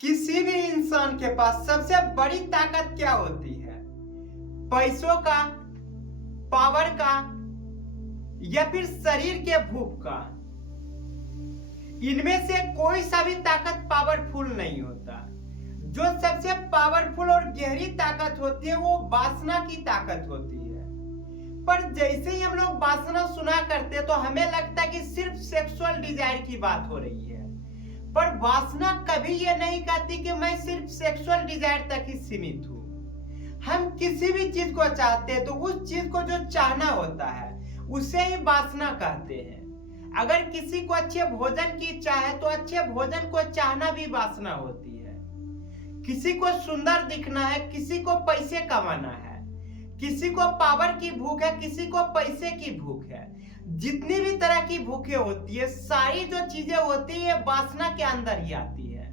किसी भी इंसान के पास सबसे बड़ी ताकत क्या होती है? पैसों का, पावर का, या फिर शरीर के भूख का? इनमें से कोई सा भी ताकत पावरफुल नहीं होता। जो सबसे पावरफुल और गहरी ताकत होती है वो वासना की ताकत होती है। पर जैसे ही हम लोग वासना सुना करते हैं तो हमें लगता है कि सिर्फ सेक्सुअल डिजायर की बात हो रही है। पर वासना कभी ये नहीं कहती कि मैं सिर्फ सेक्सुअल डिजायर तक ही सीमित हूँ। हम किसी भी चीज को चाहते हैं तो उस चीज को जो चाहना होता है उसे ही वासना कहते हैं। अगर किसी को अच्छे भोजन की चाह है तो अच्छे भोजन को चाहना भी वासना होती है। किसी को सुंदर दिखना है, किसी को पैसे कमाना है, किसी को पावर की भूख है, किसी को पैसे की भूख है। जितनी भी तरह की भूखें होती है, सारी जो चीजें होती है वासना के अंदर ही आती है।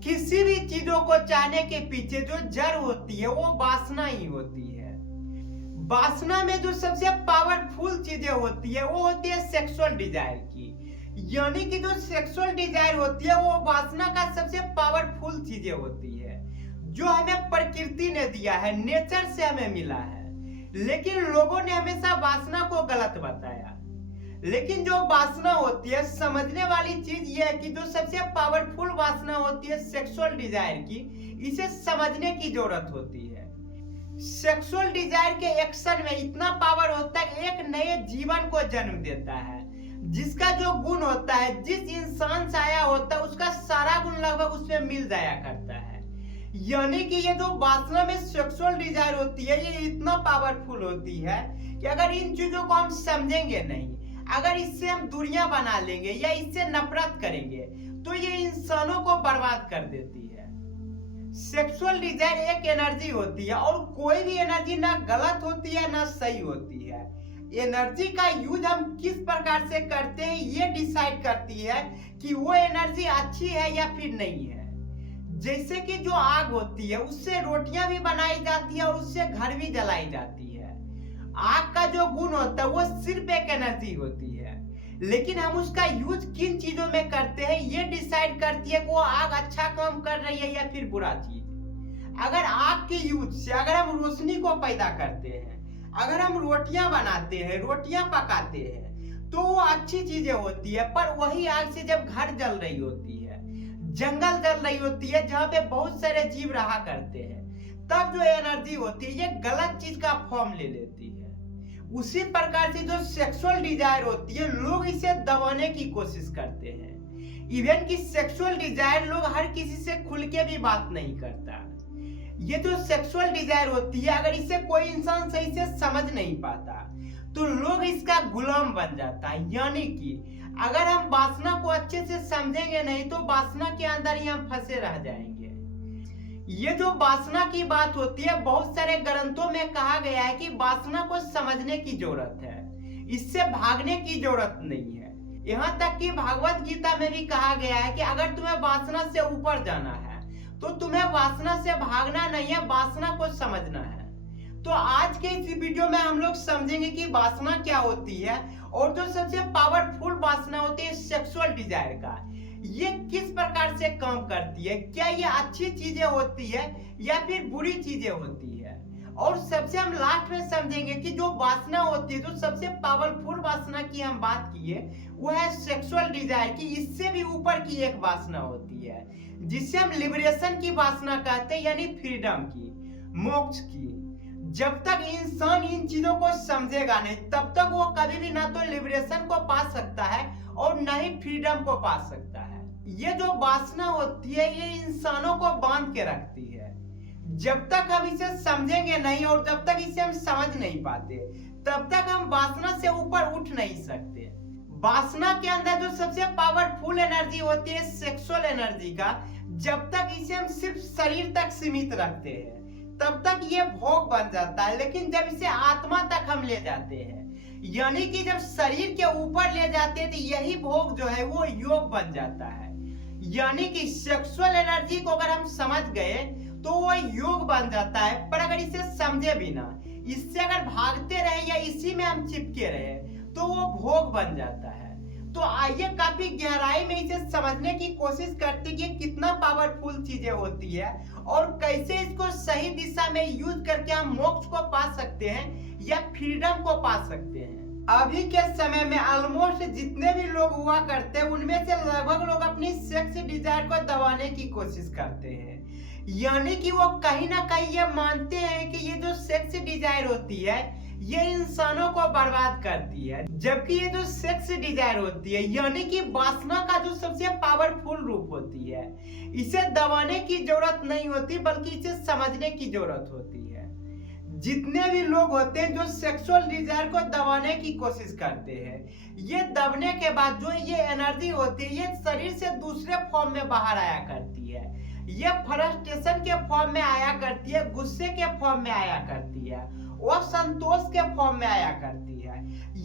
किसी भी चीजों को चाहने के पीछे जो जड़ होती है वो वासना ही होती है। वासना में जो सबसे पावरफुल चीजें होती है वो होती है सेक्सुअल डिजायर की। यानी कि जो सेक्सुअल डिजायर होती है वो वासना का सबसे पावरफुल चीजें होती है, जो हमें प्रकृति ने दिया है, नेचर से हमें मिला है। लेकिन लोगों ने हमेशा वासना को गलत बताया। लेकिन जो वासना होती है, समझने वाली चीज ये है कि जो सबसे पावरफुल वासना होती है सेक्सुअल डिजायर की, इसे समझने की जरूरत होती है। सेक्सुअल डिजायर के एक्शन में इतना पावर होता है कि एक नए जीवन को जन्म देता है, जिसका जो गुण होता है, जिस इंसान से आया होता है उसका सारा गुण लगभग उसमें मिल जाया करता है। यानी कि ये जो वासना में सेक्सुअल डिजायर होती है ये इतना पावरफुल होती है कि अगर इन चीजों को हम समझेंगे नहीं, अगर इससे हम दूरियां बना लेंगे या इससे नफरत करेंगे तो ये इंसानों को बर्बाद कर देती है। सेक्सुअल डिजायर एक एनर्जी होती है और कोई भी एनर्जी ना गलत होती है ना सही होती है। एनर्जी का यूज हम किस प्रकार से करते हैं ये डिसाइड करती है कि वो एनर्जी अच्छी है या फिर नहीं है। जैसे कि जो आग होती है उससे रोटियां भी बनाई जाती है और उससे घर भी जलाई जाती है। आग का जो गुण होता है वो सिर्फ एक एनर्जी होती है, लेकिन हम उसका यूज किन चीजों में करते हैं ये डिसाइड करती है कि वो आग अच्छा काम कर रही है या फिर बुरा चीज। अगर आग के यूज से अगर हम रोशनी को पैदा करते हैं, अगर हम रोटियां बनाते हैं, रोटियां पकाते हैं तो वो अच्छी चीजें होती है। पर वही आग से जब घर जल रही होती है, जंगल जल रही होती है जहाँ पे बहुत सारे जीव रहा करते हैं, तब जो एनर्जी होती है ये गलत चीज का फॉर्म ले लेती है। उसी प्रकार से जो सेक्सुअल डिजायर होती है लोग इसे दबाने की कोशिश करते हैं। इवन कि सेक्सुअल डिजायर लोग हर किसी से खुल के भी बात नहीं करता। ये जो सेक्सुअल डिजायर होती है अगर इसे कोई इंसान सही से समझ नहीं पाता तो लोग इसका गुलाम बन जाता है। यानी कि अगर हम वासना को अच्छे से समझेंगे नहीं तो वासना के अंदर ही हम फंसे रह जाएंगे। ये जो वासना की बात होती है बहुत सारे ग्रंथों में कहा गया है कि वासना को समझने की जरूरत है, इससे भागने की जरूरत नहीं है। यहाँ तक कि भागवत गीता में भी कहा गया है कि अगर तुम्हें वासना से ऊपर जाना है तो तुम्हें वासना से भागना नहीं है, वासना को समझना है। तो आज के इस वीडियो में हम लोग समझेंगे कि वासना क्या होती है और जो सबसे पावरफुल वासना होती है सेक्सुअल डिजायर का, ये किस प्रकार से काम करती है, क्या ये अच्छी चीजें होती है या फिर बुरी चीजें होती है। और सबसे हम लास्ट में समझेंगे कि जो वासना होती है, जो सबसे पावरफुल वासना की हम बात किए वो है सेक्सुअल डिजायर की। इससे भी ऊपर की एक वासना होती है जिसे हम लिबरेशन की वासना कहते हैं, यानी फ्रीडम की, मोक्ष की। जब तक इंसान इन चीजों को समझेगा नहीं तब तक वो कभी भी ना तो लिबरेशन को पा सकता है और न ही फ्रीडम को पा सकता है। ये जो वासना होती है ये इंसानों को बांध के रखती है। जब तक हम इसे समझेंगे नहीं और जब तक इसे हम समझ नहीं पाते तब तक हम वासना से ऊपर उठ नहीं सकते। वासना के अंदर जो सबसे पावरफुल एनर्जी होती है सेक्सुअल एनर्जी का, जब तक इसे हम सिर्फ शरीर तक सीमित रखते हैं तब तक ये भोग बन जाता है। लेकिन जब इसे आत्मा तक हम ले जाते हैं, यानी कि जब शरीर के ऊपर ले जाते हैं तो यही भोग जो है वो योग बन जाता है। यानी कि सेक्सुअल एनर्जी को अगर हम समझ गए तो वो योग बन जाता है। पर अगर इसे समझे बिना, इससे अगर भागते रहे या इसी में हम चिपके रहे तो वो भोग बन जाता है। तो आइए काफी गहराई में इसे समझने की कोशिश करते हैं कि कितना पावरफुल चीजें होती है और कैसे इसको सही दिशा में यूज करके हम मोक्ष को पा सकते हैं या फ्रीडम को पा सकते हैं। अभी के समय में ऑलमोस्ट जितने भी लोग हुआ करते हैं उनमें से लगभग लोग अपनी सेक्स डिजायर को दबाने की कोशिश करते हैं, यानी कि वो कहीं ना कहीं ये मानते हैं कि ये जो सेक्स डिजायर होती है ये इंसानों को बर्बाद करती है। जबकि ये जो सेक्स डिजायर होती है यानी कि वासना का जो सबसे पावरफुल रूप होती है, इसे दबाने की जरूरत नहीं होती बल्कि इसे समझने की जरूरत होती है। जितने भी लोग होते हैं जो सेक्सुअल डिजायर को दबाने की कोशिश करते हैं, ये दबने के बाद जो ये एनर्जी होती है ये शरीर से दूसरे फॉर्म में बाहर आया करती है। ये फ्रस्ट्रेशन के फॉर्म में आया करती है, गुस्से के फॉर्म में आया करती है और संतोष के फॉर्म में आया करती है।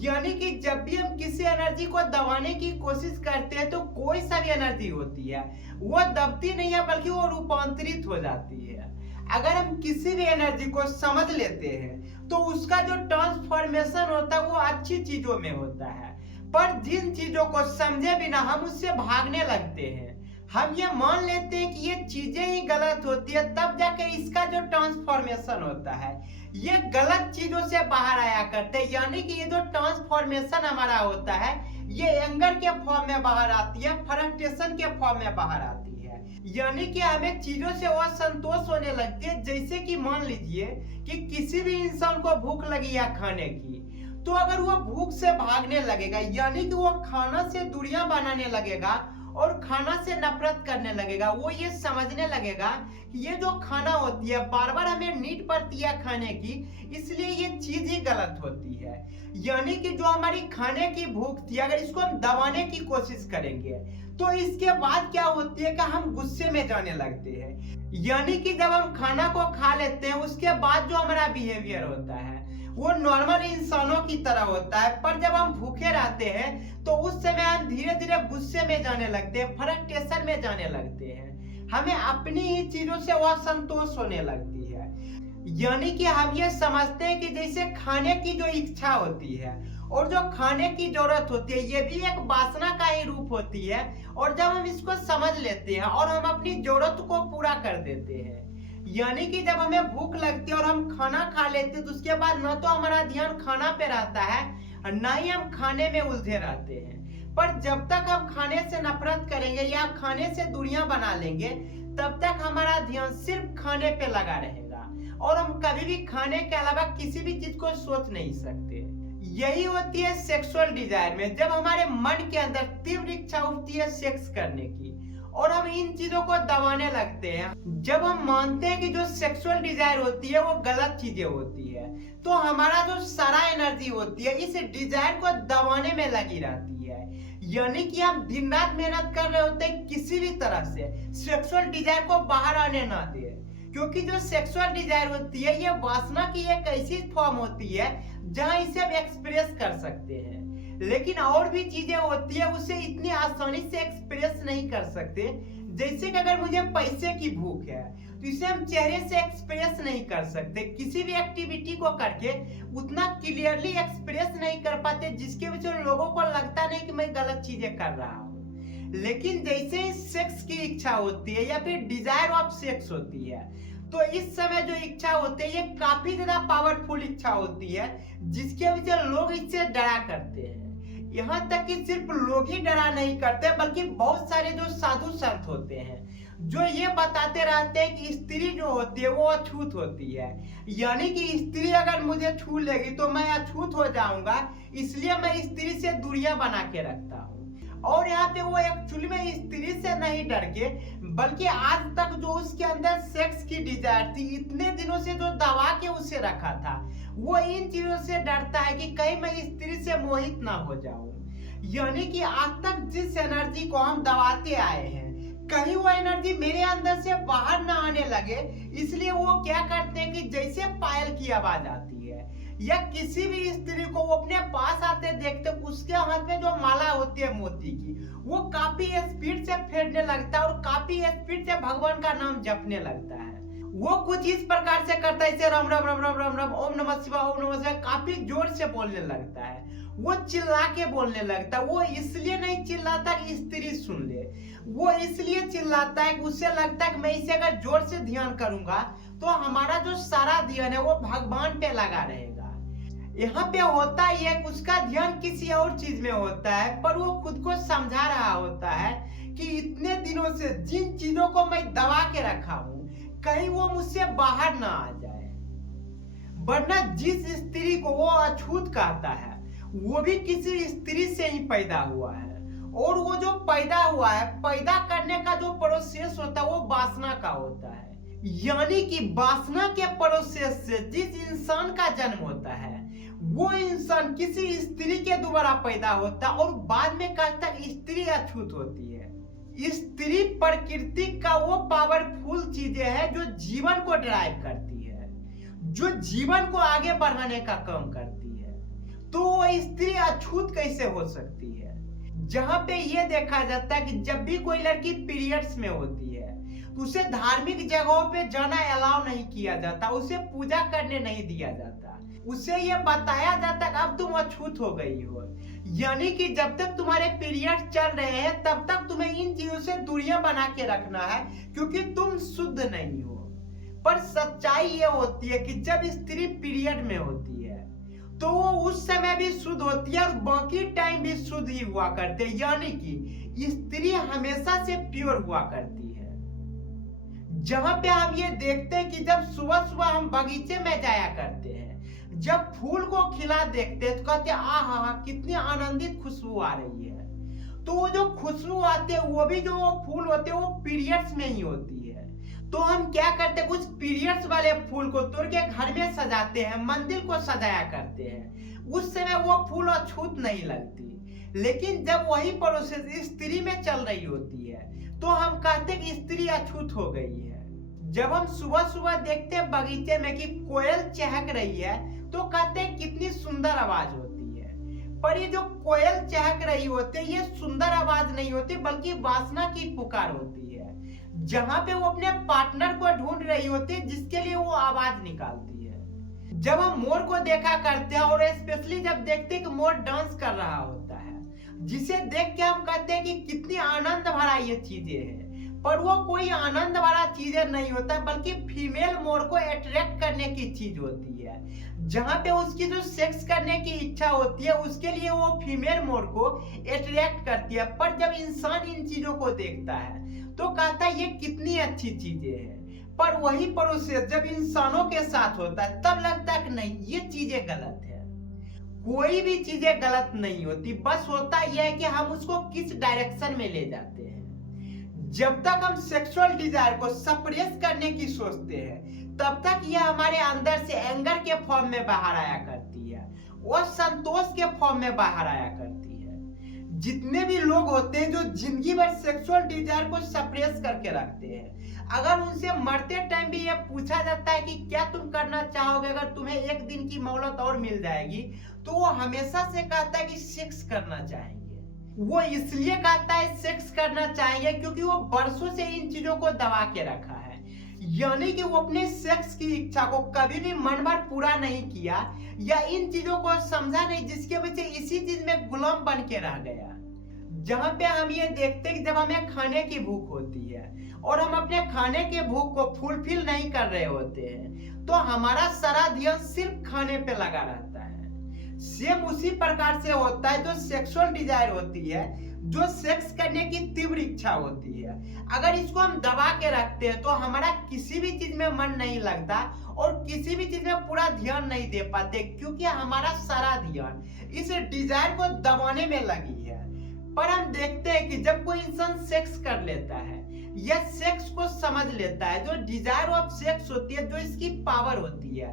यानी कि जब भी हम किसी एनर्जी को दबाने की कोशिश करते हैं तो कोई सा भी एनर्जी होती है वो दबती नहीं है बल्कि वो रूपांतरित हो जाती है। अगर हम किसी भी एनर्जी को समझ लेते हैं तो उसका जो ट्रांसफॉर्मेशन होता है वो अच्छी चीजों में होता है, पर जिन चीजों को समझे बिना हम उससे भागने लगते हैं, हम ये मान लेते हैं कि ये चीजें ही गलत होती है, तब जाके इसका जो ट्रांसफॉर्मेशन होता है ये गलत चीजों से बाहर आया करते हैं। यानी कि ये जो ट्रांसफॉर्मेशन हमारा होता है ये एंगर के फॉर्म में बाहर आती है, फ्रस्ट्रेशन के फॉर्म में बाहर आती है। यानी कि हमें चीजों से असंतोष होने लगती है। जैसे कि मान लीजिए कि किसी भी इंसान को भूख लगी है खाने की, तो अगर वो भूख से भागने लगेगा यानी कि वो खाना से दूरियां बनाने लगेगा और खाना से नफरत करने लगेगा, वो ये समझने लगेगा कि ये जो खाना होती है बार बार हमें नीड पड़ती है खाने की, इसलिए ये चीज ही गलत होती है। यानी कि जो हमारी खाने की भूख थी अगर इसको हम दबाने की कोशिश करेंगे तो इसके बाद क्या होती है कि हम गुस्से में जाने लगते हैं। यानी कि जब हम खाना को खा लेते हैं उसके बाद जो हमारा बिहेवियर होता है वो नॉर्मल इंसानों की तरह होता है, पर जब हम भूखे रहते हैं तो उस समय हम धीरे धीरे गुस्से में जाने लगते हैं, फ्रस्ट्रेशन में जाने लगते हैं, हमें अपनी ही चीजों से असंतोष होने लगती है। यानी कि हम ये समझते हैं कि जैसे खाने की जो इच्छा होती है और जो खाने की जरूरत होती है ये भी एक वासना का ही रूप होती है, और जब हम इसको समझ लेते हैं और हम अपनी जरूरत को पूरा कर देते हैं, यानी कि जब हमें भूख लगती है और हम खाना खा लेते हैं तो उसके बाद न तो हमारा ध्यान खाना पे रहता है और न ही हम खाने में उलझे रहते हैं। पर जब तक हम खाने से नफरत करेंगे या खाने से दूरियां बना लेंगे तब तक हमारा ध्यान सिर्फ खाने पे लगा रहेगा और हम कभी भी खाने के अलावा किसी भी चीज को सोच नहीं सकते। यही होती है सेक्सुअल डिजायर में, जब हमारे मन के अंदर तीव्र इच्छा उठती है सेक्स करने की और हम इन चीजों को दबाने लगते हैं। जब हम मानते हैं कि जो सेक्सुअल डिजायर होती है वो गलत चीजें होती है तो हमारा जो सारा एनर्जी होती है इस डिजायर को दबाने में लगी रहती है। यानी कि हम दिन रात मेहनत कर रहे होते हैं किसी भी तरह से सेक्सुअल डिजायर को बाहर आने ना दे, क्योंकि जो सेक्सुअल डिजायर होती है ये वासना की एक ऐसी फॉर्म होती है जहां इसे हम एक्सप्रेस कर सकते हैं, लेकिन और भी चीजें होती है उसे इतनी आसानी से एक्सप्रेस नहीं कर सकते। जैसे कि अगर मुझे पैसे की भूख है तो इसे हम चेहरे से एक्सप्रेस नहीं कर सकते, किसी भी एक्टिविटी को करके उतना क्लियरली एक्सप्रेस नहीं कर पाते जिसके वजह से लोगों को लगता नहीं कि मैं गलत चीजें कर रहा हूँ। लेकिन जैसे सेक्स की इच्छा होती है या फिर डिजायर ऑफ सेक्स होती है तो इस समय जो इच्छा होती है ये काफी ज्यादा पावरफुल इच्छा होती है जिसके वजह से लोग इससे डरा करते हैं। यहाँ तक कि सिर्फ लोग ही डरा नहीं करते बल्कि बहुत सारे जो साधु संत होते हैं जो ये बताते रहते हैं कि स्त्री जो होती है वो अछूत होती है, यानी कि स्त्री अगर मुझे छू लेगी तो मैं अछूत हो जाऊंगा, इसलिए मैं स्त्री से दूरियां बना के रखता हूँ। और यहाँ पे वो एक्चुअली में स्त्री से नहीं डर के बल्कि आज तक जो उसके अंदर सेक्स की डिजायर थी इतने दिनों से जो दबा के उसे रखा था वो इन चीजों से डरता है कि कहीं मैं स्त्री से मोहित ना हो जाऊं। यानी कि आज तक जिस एनर्जी को हम दबाते आए हैं कहीं वो एनर्जी मेरे अंदर से बाहर ना आने लगे, इसलिए वो क्या करते हैं कि जैसे पायल की आवाज आती है या किसी भी स्त्री को वो अपने पास आते देखते उसके हाथ में जो माला होती है मोती की वो काफी स्पीड से फेरने लगता है और काफी स्पीड से भगवान का नाम जपने लगता है। वो कुछ इस प्रकार से करता है, राम राम राम राम राम राम ओम नमः शिवाय ओम नमः शिवाय काफी जोर से बोलने लगता है वो चिल्ला के बोलने लगता है। वो इसलिए नहीं चिल्लाता कि स्त्री सुन ले, वो इसलिए चिल्लाता है कि उसे लगता है कि मैं इसे अगर जोर से ध्यान करूंगा तो हमारा जो सारा ध्यान है वो भगवान पे लगा रहेगा। यहाँ पे होता ही है कि उसका ध्यान किसी और चीज में होता है, पर वो खुद को समझा रहा होता है कि इतने दिनों से जिन चीजों को मैं दबा के रखा हूं कहीं वो मुझसे बाहर ना आ जाए। वरना जिस स्त्री को वो अछूत कहता है वो भी किसी स्त्री से ही पैदा हुआ है, और वो जो पैदा हुआ है, पैदा करने का जो प्रोसेस होता है वो वासना का होता है। यानी कि वासना के प्रोसेस से जिस इंसान का जन्म होता है वो इंसान किसी स्त्री के द्वारा पैदा होता है, और बाद में कहता है स्त्री अछूत होती है। स्त्री प्रकृति का वो पावरफुल चीजें है जो जीवन को ड्राइव करती है, जो जीवन को आगे बढ़ाने का काम करती है। तो वो स्त्री अछूत कैसे हो सकती है? जहां पे ये देखा जाता है कि जब भी कोई लड़की पीरियड्स में होती है तो उसे धार्मिक जगहों पे जाना अलाउ नहीं किया जाता, उसे पूजा करने नहीं दिया जाता, उसे ये बताया जाता कि अब तुम अछूत हो गई हो। यानी कि जब तक तुम्हारे पीरियड चल रहे हैं तब तक तुम्हें इन चीजों से दूरियां बना के रखना है, क्योंकि तुम शुद्ध नहीं हो। पर सच्चाई ये होती है कि जब स्त्री पीरियड में होती है तो वो उस समय भी शुद्ध होती है और बाकी टाइम भी शुद्ध ही हुआ करते हैं। यानी कि स्त्री हमेशा से प्योर हुआ करती है। जहां पे हम ये देखते हैं कि जब सुबह सुबह हम बगीचे में जाया करते हैं, जब फूल को खिला देखते हैं तो कहते हैं आहा कितनी आनंदित खुशबू आ रही है। तो वो जो खुशबू आती है वो भी जो फूल होते हैं वो पीरियड्स में ही होती है। तो हम क्या करते हैं, कुछ पीरियड्स वाले फूल को तोड़ के घर में सजाते हैं, मंदिर को सजाया करते हैं। उस समय वो फूल अछूत नहीं लगती। लेकिन जब वही प्रोसेस स्त्री में चल रही होती है तो हम कहते हैं कि स्त्री अछूत हो गई है। जब हम सुबह सुबह देखते हैं बगीचे में कि कोयल चहक रही है तो कहते हैं कितनी सुंदर आवाज होती है। पर ये जो कोयल चहक रही होती है ये सुंदर आवाज नहीं होती, बल्कि वासना की पुकार होती है, जहां पे वो अपने पार्टनर को ढूंढ रही होती है जिसके लिए वो आवाज निकालती है। जब हम मोर को देखा करते हैं और स्पेशली जब देखते हैं कि मोर डांस कर रहा होता है, जिसे देख के हम कहते हैं कि कितनी आनंद भरा ये चीजें है, पर वो कोई आनंद भरा चीजें नहीं होता, बल्कि फीमेल मोर को अट्रैक्ट करने की चीज होती है। जहां पे उसकी जो सेक्स करने की इच्छा होती है उसके लिए वो फीमेल मोर को अट्रैक्ट करती है। पर जब इंसान इन चीजों को देखता है तो कहता है ये कितनी अच्छी चीजें हैं। पर वही प्रोसेस जब इंसानों के साथ होता है तब लगता है कि नहीं ये चीजें गलत है। कोई भी चीजें गलत नहीं होती, बस होता यह है कि हम उसको किस डायरेक्शन में ले जाते हैं। जब तक हम सेक्सुअल डिजायर को सप्रेस करने की सोचते हैं तब तक यह हमारे अंदर से एंगर के फॉर्म में बाहर आया करती है और संतोष के फॉर्म में बाहर आया करती है। जितने भी लोग होते हैं जो जिंदगी भर सेक्सुअल डिजायर को सप्रेस करके रखते हैं, अगर उनसे मरते टाइम भी यह पूछा जाता है कि क्या तुम करना चाहोगे अगर तुम्हें एक दिन की मोहलत और मिल जाएगी, तो वो हमेशा से कहता है कि सेक्स करना चाहेंगे। वो इसलिए कहता है सेक्स करना चाहिए क्योंकि वो बरसों से इन चीजों को दबा के रखा है। यानी कि वो अपने सेक्स की इच्छा को कभी भी मन भर पूरा नहीं किया या इन चीजों को समझा नहीं, जिसके वजह से इसी चीज में गुलाम बन के रह गया। जहां पे हम ये देखते हैं कि जब हमें खाने की भूख होती है और हम अपने खाने के भूख को फुलफिल नहीं कर रहे होते हैं तो हमारा सारा ध्यान सिर्फ खाने पे लगा रहता है। सेम उसी प्रकार से होता है जो सेक्सुअल डिजायर होती है, जो सेक्स करने की तीव्र इच्छा होती है। अगर इसको हम दबा के रखते हैं तो हमारा किसी भी चीज में मन नहीं लगता और किसी भी चीज में पूरा ध्यान नहीं दे पाते, क्योंकि हमारा सारा ध्यान इस डिजायर को दबाने में लगी है। पर हम देखते हैं कि जब कोई इंसान सेक्स कर लेता है या सेक्स को समझ लेता है, जो डिजायर ऑफ सेक्स होती है, जो इसकी पावर होती है,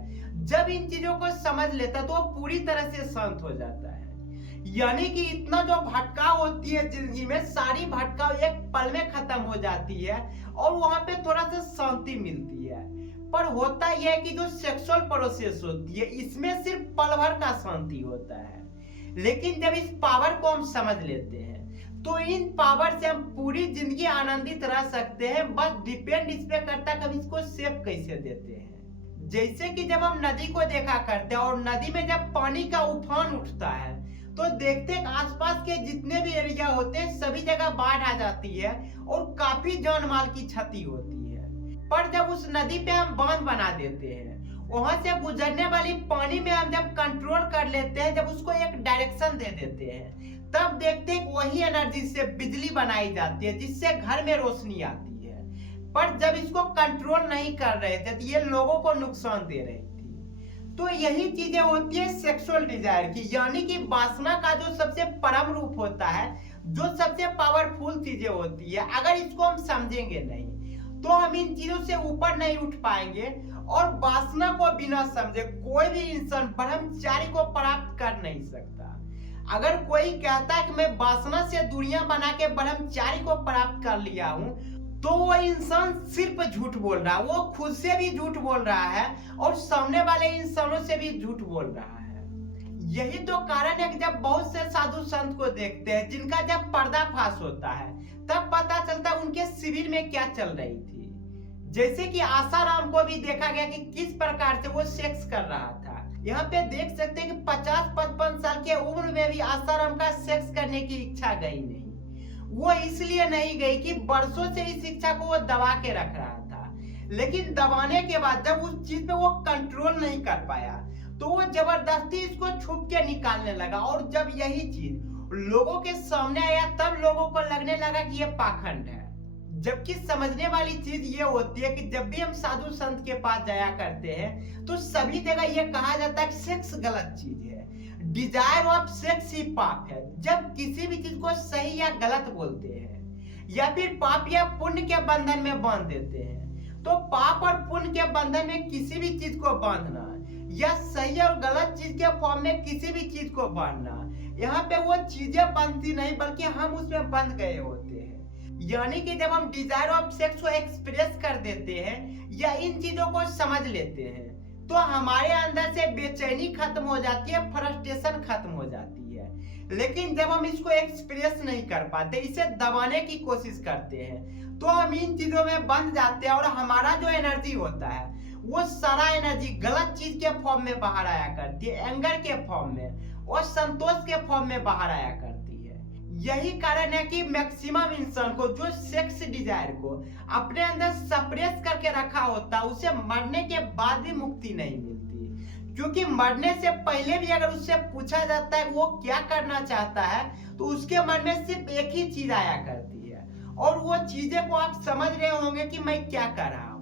जब इन चीजों को समझ लेता है तो वो पूरी तरह से शांत हो जाता है। यानी कि इतना जो भटकाव होती है जिंदगी में, सारी भटकाव एक पल में खत्म हो जाती है और वहां पे थोड़ा सा शांति मिलती है। पर होता यह है कि जो सेक्सुअल प्रोसेस होती है इसमें सिर्फ पल भर का शांति होता है। लेकिन जब इस पावर को हम समझ लेते हैं तो इन पावर से हम पूरी जिंदगी आनंदित रह सकते हैं। बस डिपेंड इस पे करता है कि हम इसको सेव कैसे देते हैं। जैसे कि जब हम नदी को देखा करते हैं और नदी में जब पानी का उफान उठता है तो देखते हैं आसपास के जितने भी एरिया होते हैं सभी जगह बाढ़ आ जाती है और काफी जान माल की क्षति होती है। पर जब उस नदी पे हम बांध बना देते हैं, वहां से गुजरने वाली पानी में हम जब कंट्रोल कर लेते हैं, जब उसको एक डायरेक्शन दे देते हैं, तब देखते हैं वही एनर्जी से बिजली बनाई जाती है जिससे घर में रोशनी आती है। पर जब इसको कंट्रोल नहीं कर रहे थे तो ये लोगों को नुकसान दे रही थी। तो यही चीजें होती है सेक्सुअल डिजायर की, यानी कि वासना का जो सबसे परम रूप होता है, जो सबसे पावरफुल चीजें होती है, अगर इसको हम समझेंगे नहीं तो हम इन चीजों से ऊपर नहीं उठ पाएंगे। और वासना को बिना समझे कोई भी इंसान ब्रह्मचारी को प्राप्त कर नहीं सकता। अगर कोई कहता है कि मैं वासना से दूरियां बना के ब्रह्मचारी को प्राप्त कर लिया हूं, तो वो इंसान सिर्फ झूठ बोल रहा है। वो खुद से भी झूठ बोल रहा है और सामने वाले इंसानों से भी झूठ बोल रहा है। यही तो कारण है कि जब बहुत से साधु संत को देखते हैं जिनका जब पर्दाफाश होता है तब पता चलता है उनके शिविर में क्या चल रही थी। जैसे कि आसाराम को भी देखा गया कि किस प्रकार से वो सेक्स कर रहा था। यहाँ पे देख सकते हैं कि 50-55 साल के उम्र में भी आसाराम का सेक्स करने की इच्छा गई नहीं। वो इसलिए नहीं गई कि बरसों से इस इच्छा को वो दबा के रख रहा था, लेकिन दबाने के बाद जब उस चीज पे वो कंट्रोल नहीं कर पाया तो वो जबरदस्ती इसको छुप के निकालने लगा। और जब यही चीज लोगों के सामने आया तब लोगों को लगने लगा कि ये पाखंड है। जबकि समझने वाली चीज ये होती है कि जब भी हम साधु संत के पास जाया करते हैं तो सभी जगह ये कहा जाता है कि सेक्स गलत चीज है, डिजायर ऑफ सेक्स ही पाप है। जब किसी भी चीज को सही या गलत बोलते हैं या फिर पाप या पुण्य के बंधन में बांध देते हैं, तो पाप और पुण्य के बंधन में किसी भी चीज को बांधना या सही और गलत चीज के फॉर्म में किसी भी चीज को बांधना, यहाँ पे वो चीजें बनती नहीं बल्कि हम उसमें बंध गए होते हैं। यानी कि जब हम डिजायर ऑफ सेक्स को एक्सप्रेस कर देते हैं या इन चीजों को समझ लेते हैं तो हमारे अंदर से बेचैनी खत्म हो जाती है, फ्रस्ट्रेशन खत्म हो जाती है। लेकिन जब हम इसको एक्सप्रेस नहीं कर पाते, इसे दबाने की कोशिश करते हैं, तो हम इन चीजों में बंध जाते हैं और हमारा जो एनर्जी होता है वो सारा एनर्जी गलत चीज के फॉर्म में बाहर आया करती है, एंगर के फॉर्म में और संतोष के फॉर्म में बाहर आया करती है। यही कारण है कि मैक्सिमम इंसान को जो सेक्स डिजायर को अपने अंदर सप्रेस करके रखा होता है उसे मरने के बाद भी मुक्ति नहीं मिलती। क्योंकि मरने से पहले भी अगर उससे पूछा जाता है वो क्या करना चाहता है तो उसके मन में सिर्फ एक ही चीज आया करती है, और वो चीजें को आप समझ रहे होंगे कि मैं क्या कर रहा हूँ।